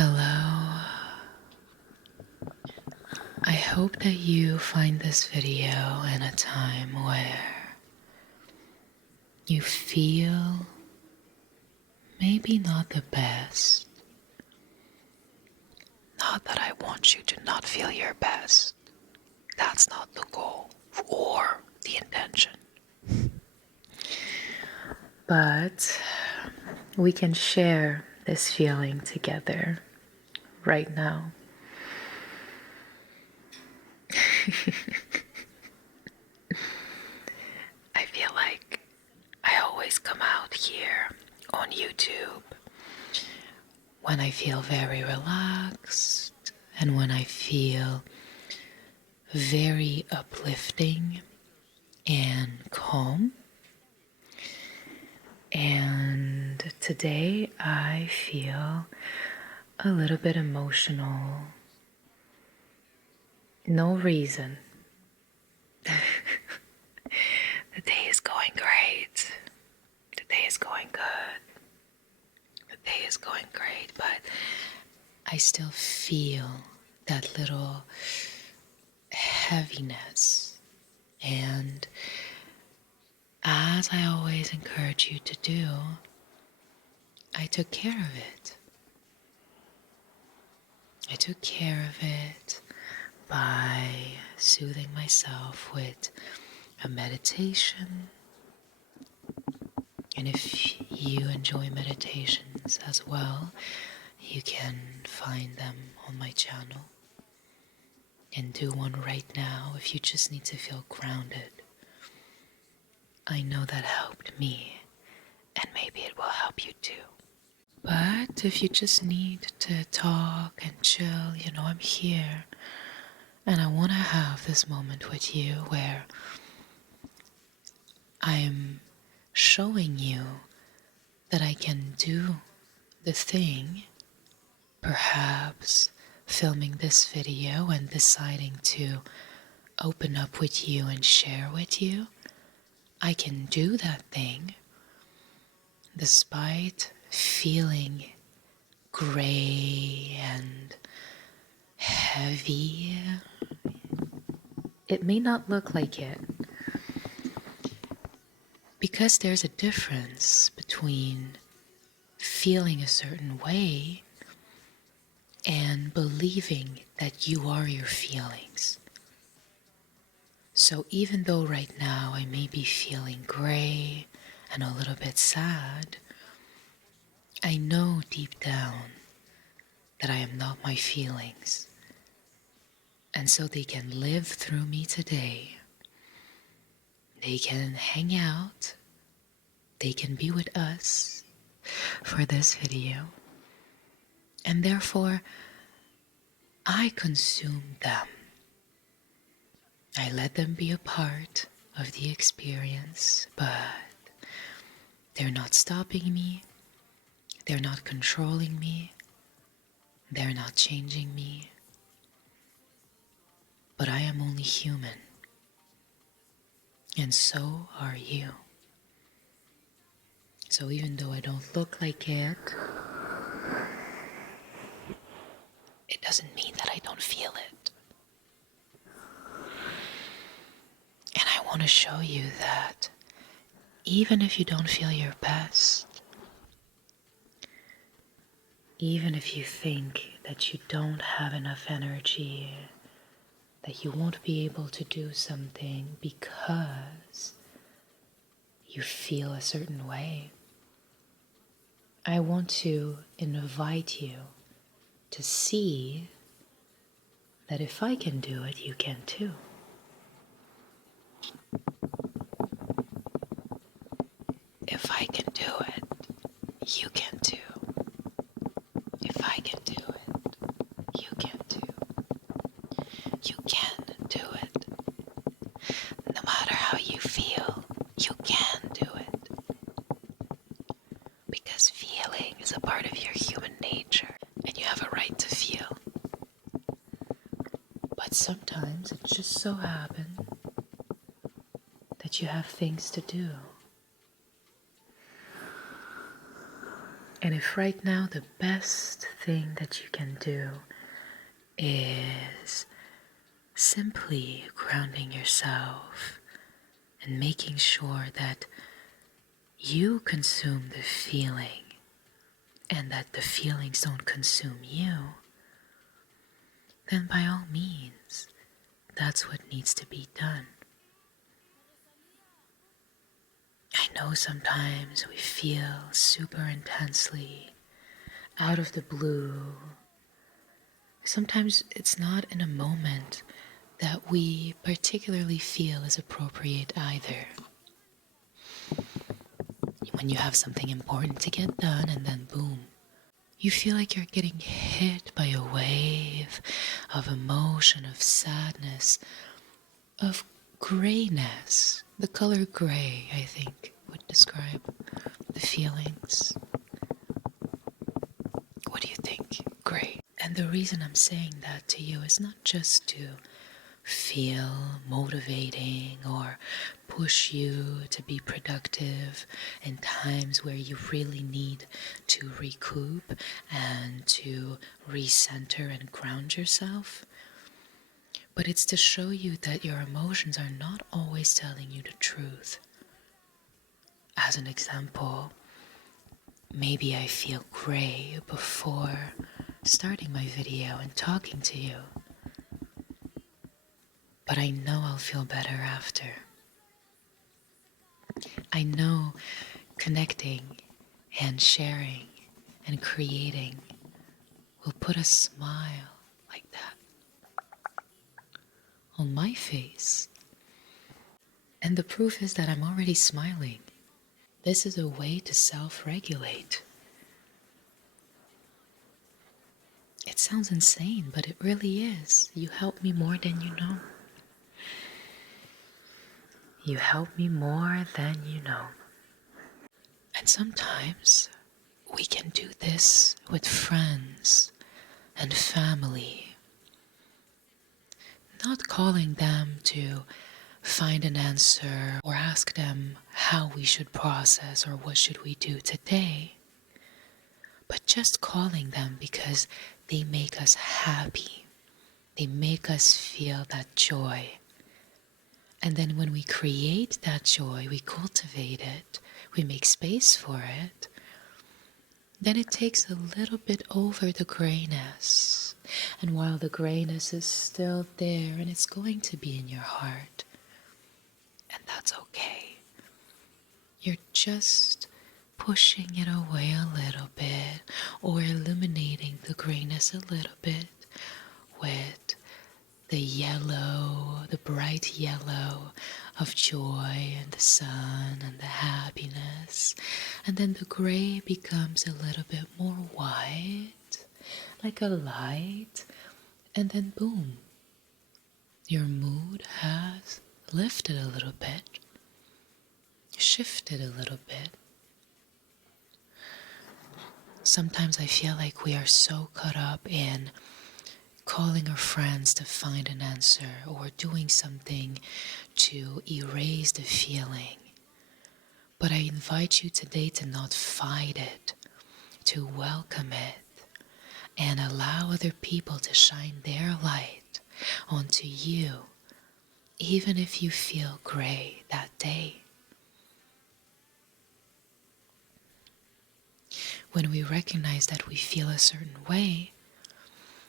Hello. I hope that you find this video in a time where you feel maybe not the best. Not that I want you to not feel your best. That's not the goal or the intention. But we can share this feeling together right now. I feel like I always come out here on YouTube when I feel very relaxed and when I feel very uplifting and calm. And today I feel a little bit emotional. No reason. The day is going great. The day is going good. The day is going great, but I still feel that little heaviness. And as I always encourage you to do, I took care of it. I took care of it by soothing myself with a meditation. And if you enjoy meditations as well, you can find them on my channel and do one right now if you just need to feel grounded. I know that helped me, and maybe it will help you too. But if you just need to talk and chill, I'm here. And I want to have this moment with you where I'm showing you that I can do the thing, perhaps filming this video and deciding to open up with you and share with you. I can do that thing despite feeling gray and heavy. It may not look like it because there's a difference between feeling a certain way and believing that you are your feelings. So even though right now I may be feeling gray and a little bit sad, I know deep down that I am not my feelings. And so they can live through me today. They can hang out. They can be with us for this video. And therefore, I consume them. I let them be a part of the experience, but they're not stopping me. They're not controlling me. They're not changing me. But I am only human. And so are you. So even though I don't look like it doesn't mean that I don't feel it. And I want to show you that even if you don't feel your best, even if you think that you don't have enough energy, that you won't be able to do something because you feel a certain way, I want to invite you to see that if I can do it, you can too. If I can do it, you can too. If I can do it, you can too. You can do it. No matter how you feel, you can do it. Because feeling is a part of your human nature, and you have a right to feel. But sometimes it just so happens that you have things to do. And if right now the best thing that you can do is simply grounding yourself and making sure that you consume the feeling and that the feelings don't consume you, then by all means, that's what needs to be done. I know sometimes we feel super intensely out of the blue. Sometimes it's not in a moment that we particularly feel is appropriate either. When you have something important to get done and then boom, you feel like you're getting hit by a wave of emotion, of sadness, of grayness. The color gray, I think, would describe the feelings. What do you think? Gray. And the reason I'm saying that to you is not just to feel motivating or push you to be productive in times where you really need to recoup and to recenter and ground yourself. But it's to show you that your emotions are not always telling you the truth. As an example, maybe I feel gray before starting my video and talking to you, but I know I'll feel better after. I know connecting and sharing and creating will put a smile like that on my face. And the proof is that I'm already smiling. This is a way to self-regulate. It sounds insane, but it really is. You help me more than you know. You help me more than you know. And sometimes we can do this with friends and family. Not calling them to find an answer or ask them how we should process or what should we do today, but just calling them because they make us happy. They make us feel that joy. And then when we create that joy, we cultivate it, we make space for it, then it takes a little bit over the grayness. And while the grayness is still there and it's going to be in your heart, and that's okay, you're just pushing it away a little bit or illuminating the grayness a little bit with the yellow, the bright yellow of joy and the sun and the happiness. And then the gray becomes a little bit more white, like a light. And then boom, your mood has lifted a little bit, shifted a little bit. Sometimes I feel like we are so caught up in calling our friends to find an answer or doing something to erase the feeling. But I invite you today to not fight it, to welcome it, and allow other people to shine their light onto you, even if you feel gray that day. When we recognize that we feel a certain way,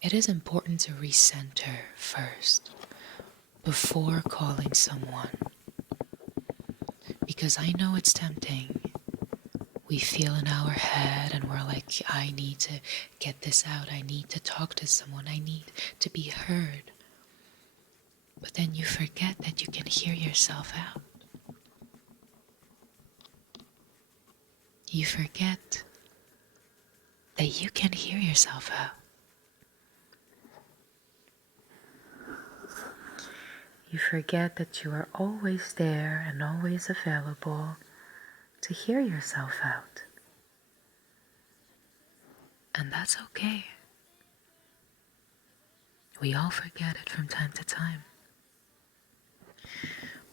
it is important to recenter first before calling someone. Because I know it's tempting. We feel in our head and we're like, I need to get this out. I need to talk to someone. I need to be heard. But then you forget that you can hear yourself out. You forget that you can hear yourself out. You forget that you are always there and always available to hear yourself out. And that's okay. We all forget it from time to time.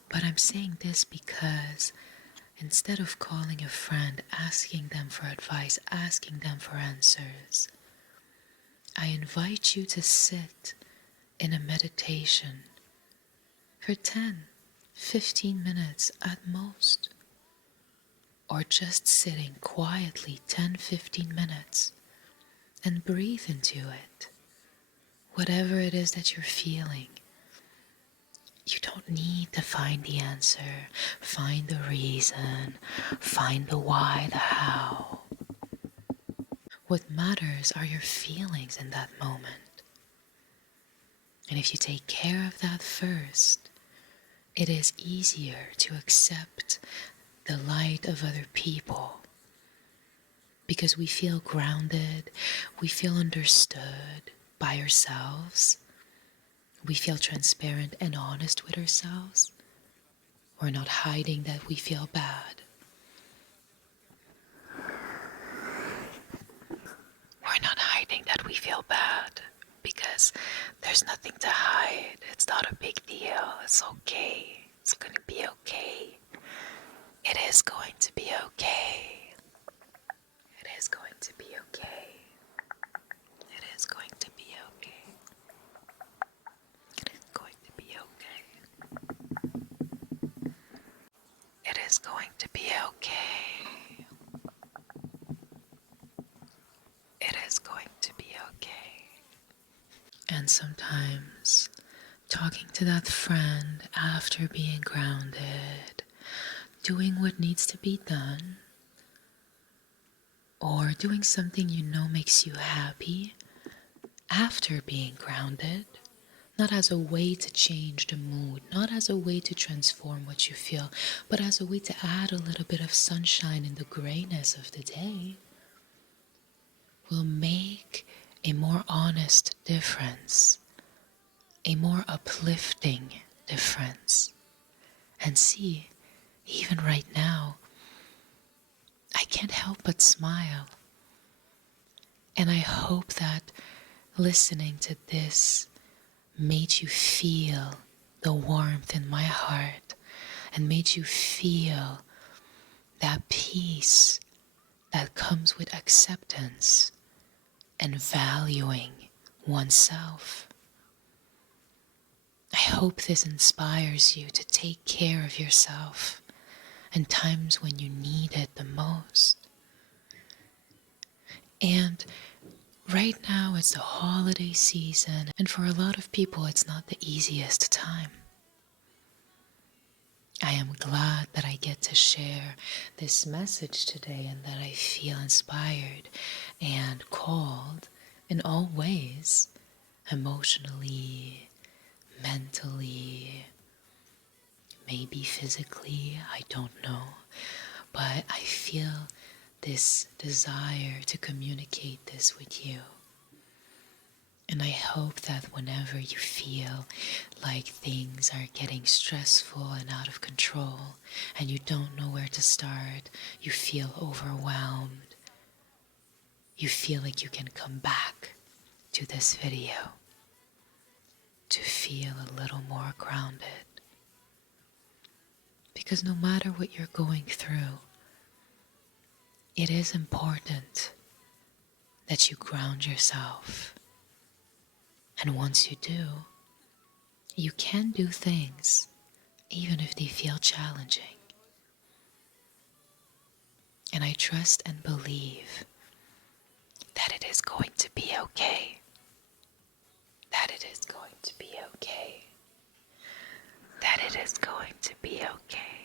But I'm saying this because instead of calling a friend, asking them for advice, asking them for answers, I invite you to sit in a meditation for 10, 15 minutes at most, or just sitting quietly 10, 15 minutes and breathe into it. Whatever it is that you're feeling, you don't need to find the answer, find the reason, find the why, the how. What matters are your feelings in that moment. And if you take care of that first, it is easier to accept the light of other people because we feel grounded, we feel understood by ourselves, we feel transparent and honest with ourselves. We're not hiding that we feel bad. We're not hiding that we feel bad because there's nothing to hide. It's not a big deal. It's okay. It's going to be okay. It is going to be okay. It is going to be okay. It is going to be okay. It is going to be okay. It is going to be okay. It is going to be okay. And sometimes talking to that friend after being grounded, doing what needs to be done, or doing something you know makes you happy after being grounded, not as a way to change the mood, not as a way to transform what you feel, but as a way to add a little bit of sunshine in the grayness of the day, will make a more honest difference, a more uplifting difference. And see, even right now, I can't help but smile. And I hope that listening to this made you feel the warmth in my heart and made you feel that peace that comes with acceptance and valuing oneself. I hope this inspires you to take care of yourself in times when you need it the most. And right now it's the holiday season, and for a lot of people it's not the easiest time. I am glad that I get to share this message today and that I feel inspired and called in all ways, emotionally, mentally, maybe physically, I don't know. But I feel this desire to communicate this with you. And I hope that whenever you feel like things are getting stressful and out of control and you don't know where to start, you feel overwhelmed, you feel like you can come back to this video to feel a little more grounded. Because no matter what you're going through, it is important that you ground yourself. And once you do, you can do things even if they feel challenging. And I trust and believe that it is going to be okay. That it is going to be okay. That it is going to be okay.